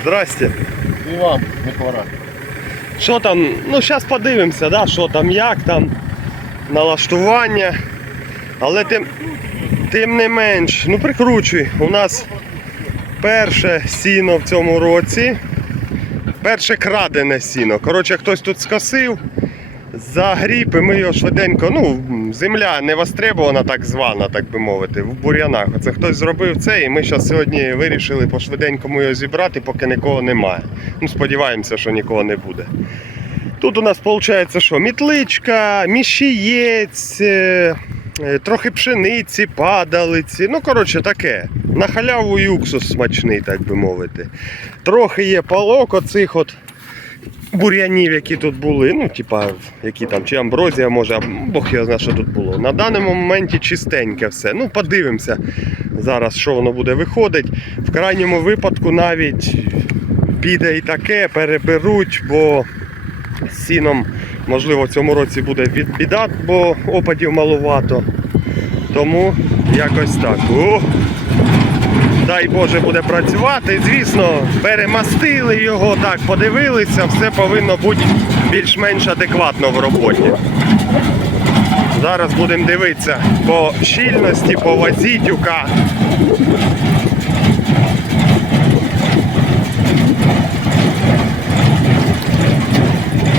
Здрасте. І вам, Микола. Що там? Ну, зараз подивимося, да, що там, як там, налаштування. Але тим, тим не менш, ну прикручуй. У нас перше сіно в цьому році. Перше крадене сіно. Коротше, хтось тут скосив, загріб, і ми його швиденько, ну, земля не востребована, так звана, так би мовити, в бур'янах. Оце хтось зробив це, і ми зараз сьогодні вирішили по швиденькому його зібрати, поки нікого немає. Ну, сподіваємося, що нікого не буде. Тут у нас виходить, що мітличка, міщієць, е, е, трохи пшениці, падалиці. Ну, коротше, таке. На халяву і уксус смачний, так би мовити. Трохи є палок оцих от бур'янів, які тут були. Ну, типа, які там, чи амброзія може, Бог його знає, що тут було. На даному моменті чистеньке все. Ну, подивимося зараз, що воно буде виходить. В крайньому випадку навіть піде і таке, переберуть, бо з сіном, можливо, в цьому році буде біда, бо опадів маловато. Тому якось так. О! Дай Боже буде працювати. Звісно, перемастили його, так, подивилися, все повинно бути більш-менш адекватно в роботі. Зараз будемо дивитися по щільності, по вазі тюка.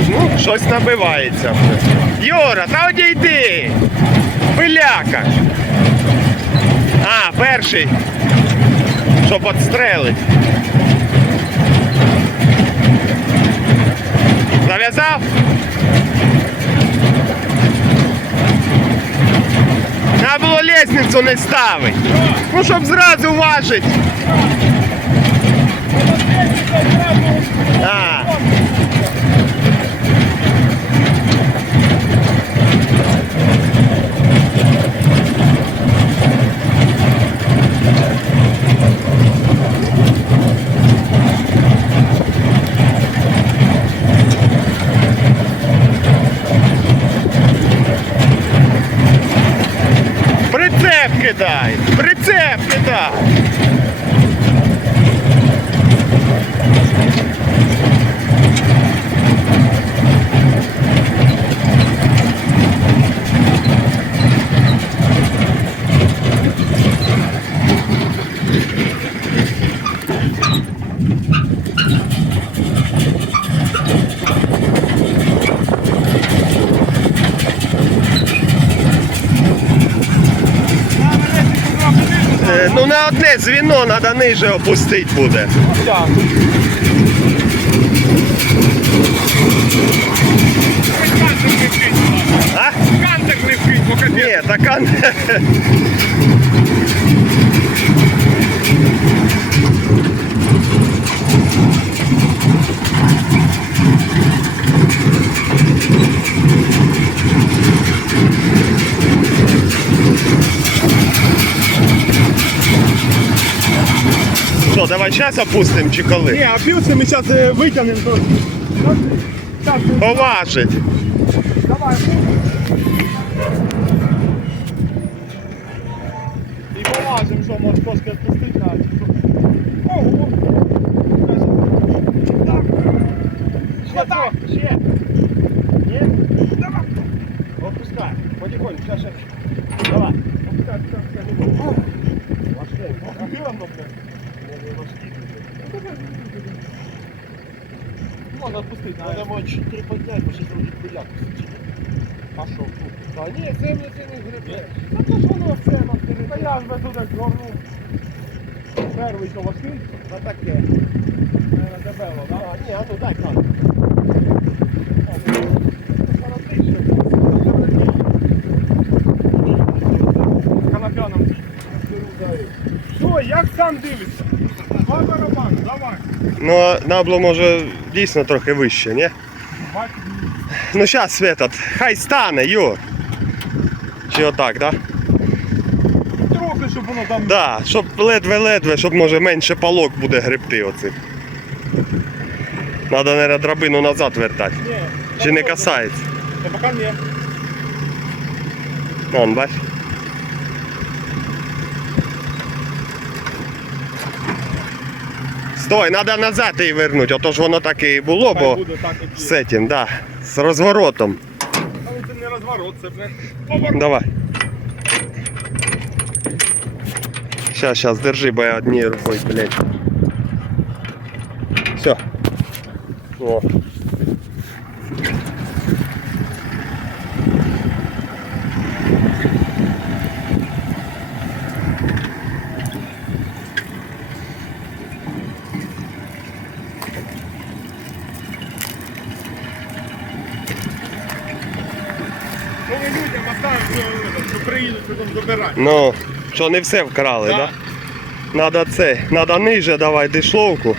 Ну, щось набивається. Йора, та одійди! Пиляка! А, перший. Щоб підстрелить. Зав'язав? Треба було лестницю не ставить. Ну, щоб зразу важить. А. Прицеп кидай! Прицеп кидай! Е, Ну на одне звіно треба ниже опустити буде. А? Кантик не вкинь, капець. Ні, та не. Що, давай сейчас опустимо чи коли? Ні, а півці ми зараз витягнемо. Поважить. давай. І поважимо, що може трошки відпустити навіть. Ого! Так. Ще так, ще. Ні? Давай. Опускай. Потихоньку, сейчас, сейчас. Давай. Опускай, опускай, опускай, не буду. Охопила воно, блядь? Можна відпустити, але... Треба 4 підняти, бо ще трохи пиляк. А що? Та ні, це ти не грибе. Та то ж воно все на території. Та я ж би туди згорнув. Перший колоски. Та таке. Е, Дебело, да? А, ні, а ну дай кан. Канапяном. Що, як сам дивиться? Два барабани, Ну, набло може дійсно трохи вище, ні? Ну зараз Света, хай стане, Юр. Чи отак, да? Трохи, щоб воно там... Да, щоб ледве-ледве, щоб може менше палок буде гребти оцих. Надо, наверное, драбину назад вертати. Ні. Чи не касається? Та поки ні. Вон, бач. Стой, треба назад її вернути, то ж воно так і було, бо буде так, з цим, да, з розворотом. Але це не розворот, це, блядь, поворот. Давай. Сейчас, сейчас, держи, бо я однією рукою, блядь. Все. О. Ну, що не все вкрали, Да. да? Надо це, надо ниже давай дишловку.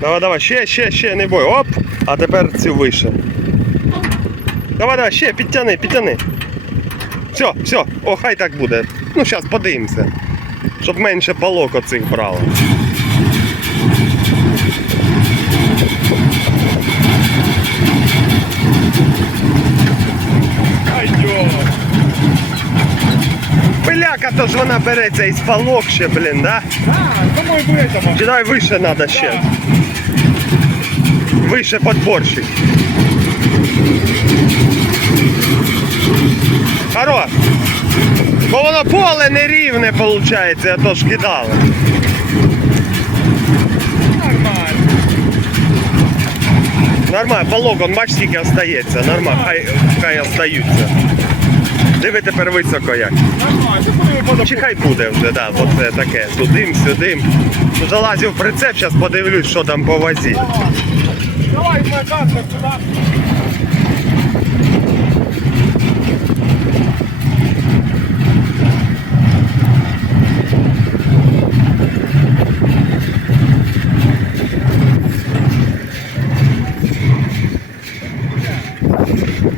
Давай, давай, ще, ще, ще, не бой. Оп! А тепер цю вище. Давай, давай, ще, підтяни, підтяни. Все, все, о, хай так буде. Ну, зараз подивимося. Щоб менше палок оцих брало. Пиляка, то ж вона береться із палок ще, блін, да? А, думаю, там. Чи давай вище треба ще. Да. Вище подборщик. Хорош. Бо воно поле нерівне виходить, а то ж кидали. Нормально. Нормально, полок, он бач скільки остається. Нормально, хай, хай остаються. Диви тепер високо як. Чи хай буде вже, да, бо це таке. Сюдим, сюдим. Ну, Залазив в прицеп, зараз подивлюсь, що там по вазі. Давай, каска сюди.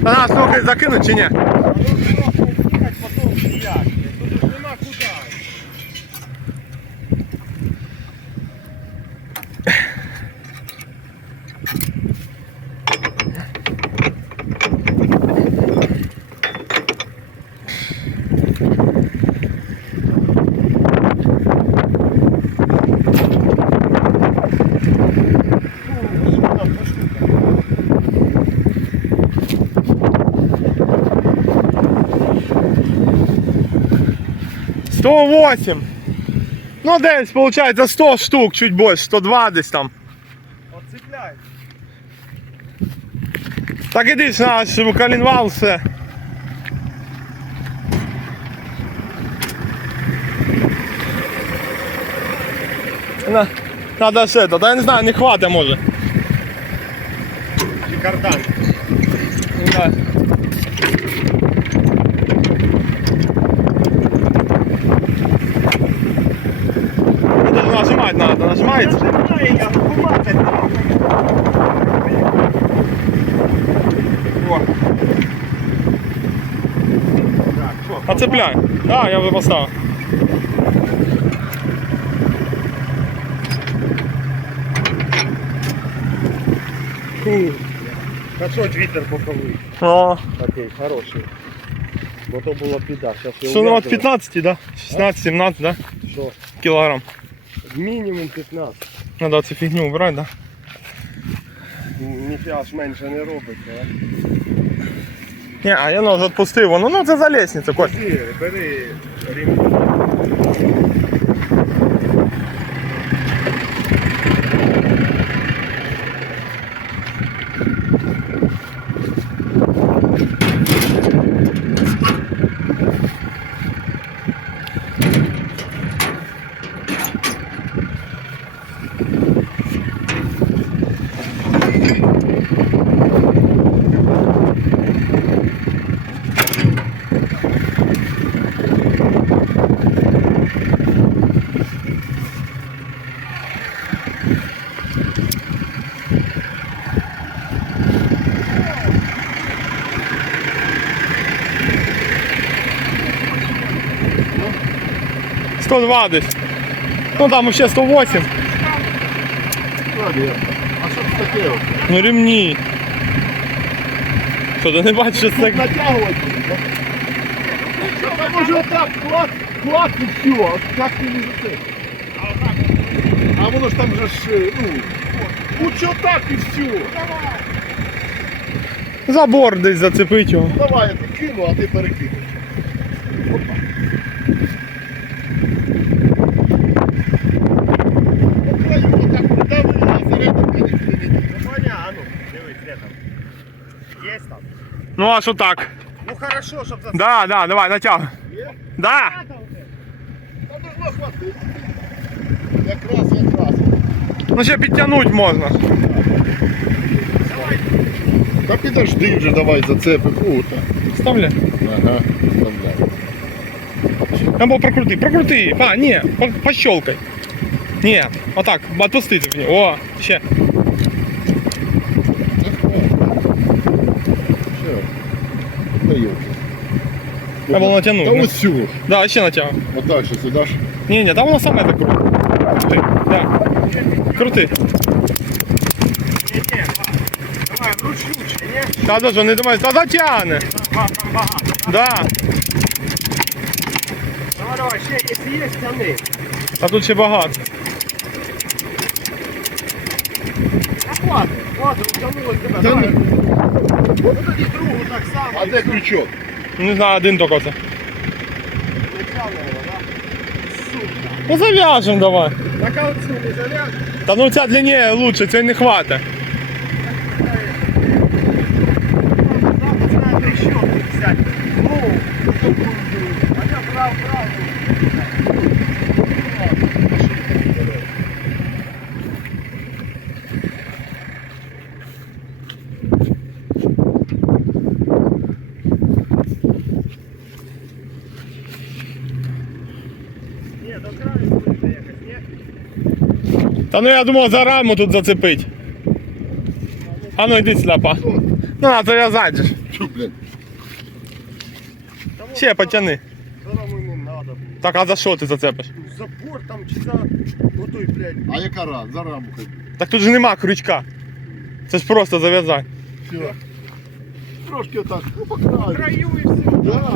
А нас трохи закинуть чи ні? 108. Ну, десь, получается 100 штук, чуть больше 102 десь там. Оцепляй. Так иди с наш колінвал все. Надо все это, да я не знаю, не хватит может. Чи. Да. надо, нажимаете? О. Оцепляй. Да, я вже поставив. Та що ж вітер боковий? О, Такий хороший. Бо то була біда. Зараз я що ну от ув'язую. 15, да? 16-17, да? Що? Кілограм. Мінімум 15. Надо цю фігню убрати, да? Ніфіга ж менше не робить, а? Ні, а я вже відпустив, воно, ну це за лестницю, Коль. Бери, бери ремінь. — 102 десь. Ну там ще 108. А що це таке? Ну ремні. Що ти не бачиш, що це так. Натягувати. Та може отак клас, клас і все, а так не за це. А воно ж там же ж, е, ну, лучше отак і все. Забор десь зацепить його. Ну, давай, я ти кину, а ти перекинеш. Ну а що так? Ну хорошо, щоб за Да, да, давай, натягуй. Є? Да. Та должно хватити. Якраз, якраз. Ну ще підтягнути можна. Та підожди вже, давай зацепи. Круто. Вставляй. Ага, вставляй. Або прокрути, прокрути. А, ні, по- пощелкай. Ні, отак, отпусти тобі. О, ще. Треба натягнути. Та ну. ось цю. Да, ще натягуй. Отак ще сюди. Ні, ні, там воно саме так крути. Крути, да. Крути. Давай, вручнуче, ні? Та даже не думай, та затягне. Ага, там багато. Да. Давай, давай, ще, якщо є, стяни. Та тут ще багато. А хватить, хватить, утягнуло тебе. Та Давай. ну, Ну тоді другу так само. А де крючок? Не знаю, один тільки це. Ну зав'яжемо давай. Так а оцю не зав'яжемо. Та ну ця длиннее лучше, цієї не хватить. Ну, а я брав, брав. Та ну я думав за раму тут зацепить. А ну йди сюди, па. Ну, а зав'язати же. ж. Чу, блін. Ще потяни. Зараз мені не треба було. Так, а за що ти зацепиш? За борт там чи за отой, блядь. А яка раз? За рамку. Так тут же нема крючка. Це ж просто зав'язати. Все. Трошки отак. Ну, по краю. Краю і все. Да.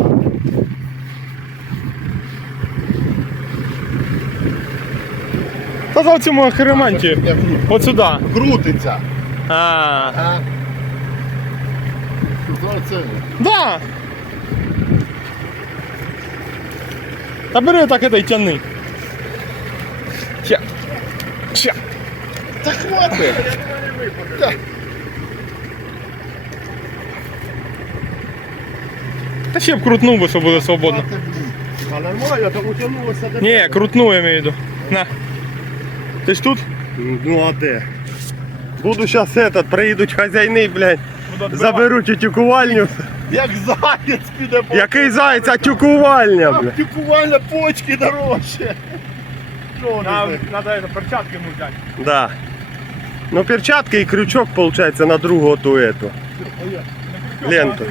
Та за цьому кру- От сюди. Крутиться. А. Це. да. Та бери так это і тяни. Ще. Ще. Та хватить. Та. Та ще б крутнув би, щоб буде свободно. А нормально, то утягнулося Ні, крутнув я маю в виду. На. Ти ж тут? Ну а де? Буду зараз этот, приїдуть хазяйни, блядь, заберуть тюкувальню. Як заєць піде по. Який заяць, а тюкувальня, блядь. тюкувальна почки дорожче. Вони знають? Треба перчатки йому взяти. Да. Ну перчатки і крючок, виходить, на другу ту эту. Ленту.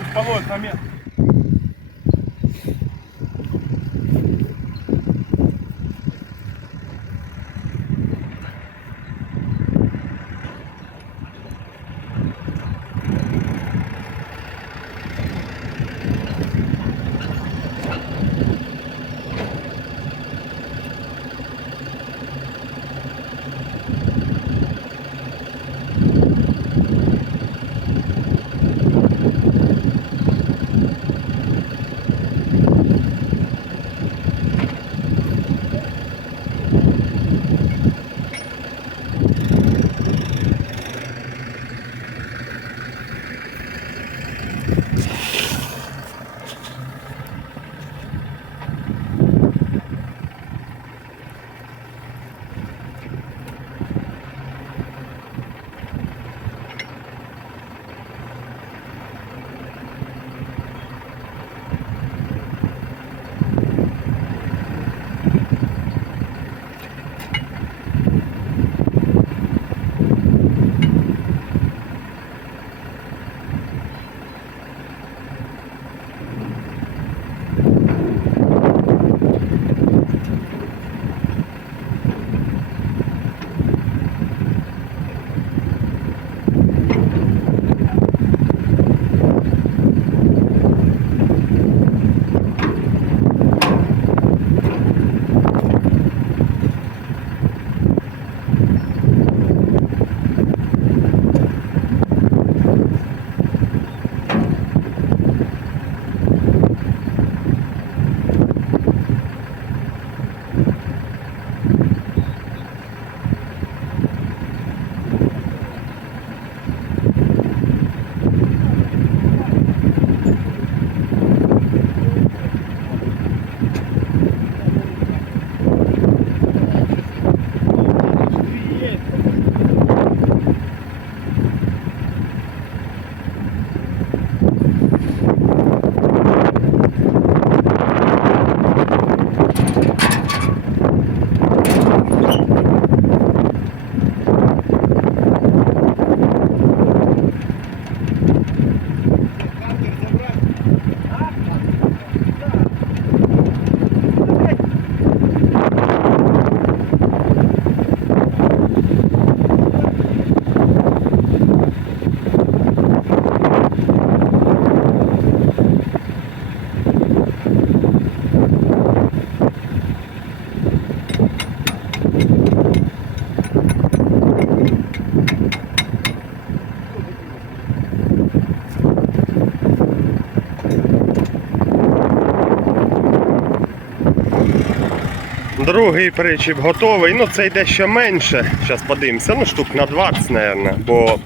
Другий причіп готовий. Ну це йде ще менше. Зараз подивимося. Ну штук на 20, мабуть, бо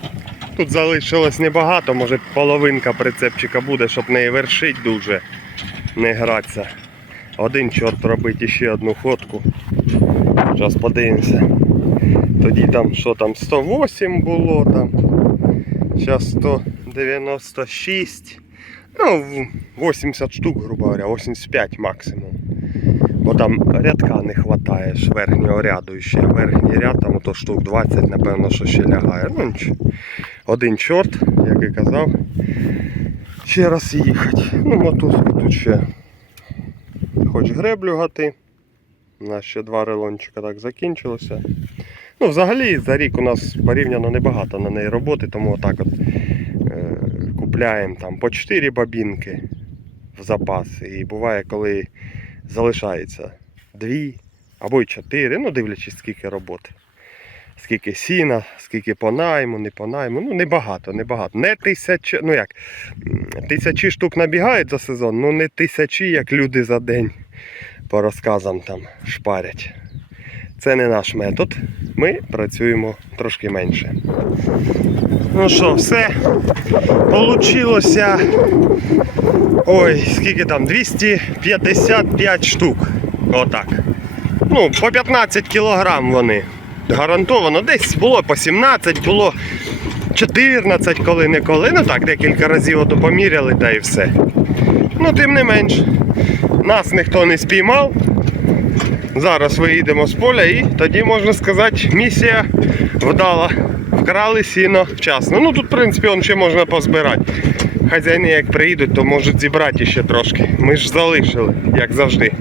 тут залишилось небагато, може половинка прицепчика буде, щоб не вершить дуже, не гратися. Один чорт робить іще одну ходку. Зараз подивимося. Тоді там що там 108 було там. Зараз 196. Ну, 80 штук, грубо говоря, 85 максимум. Бо там рядка не вистачає ж верхнього ряду. І ще верхній ряд, там ото штук 20, напевно, що ще лягає. Ну. Один чорт, як і казав. Ще раз їхати. Ну, мотузку тут ще хоч греблю гати. У нас ще два релончика так закінчилося. Ну, взагалі, за рік у нас порівняно небагато на неї роботи, тому отак от е, купляємо там по 4 бабінки в запас. І буває, коли залишається дві або й чотири, ну дивлячись, скільки роботи. Скільки сіна, скільки по найму, не по найму. Ну, небагато, небагато. Не тисячі, ну як, тисячі штук набігають за сезон, ну не тисячі, як люди за день по розказам там шпарять. Це не наш метод. Ми працюємо трошки менше. Ну що, все. Получилося. Ой, скільки там? 255 штук. Отак. Ну, по 15 кілограм вони. Гарантовано. Десь було по 17, було 14 коли-неколи. Ну так, декілька разів ото поміряли та і все. Ну, тим не менш, нас ніхто не спіймав. Зараз виїдемо з поля і тоді можна сказати, місія вдала. Вкрали сіно вчасно. Ну тут, в принципі, он ще можна позбирати. Хазяїни як приїдуть, то можуть зібрати ще трошки. Ми ж залишили, як завжди.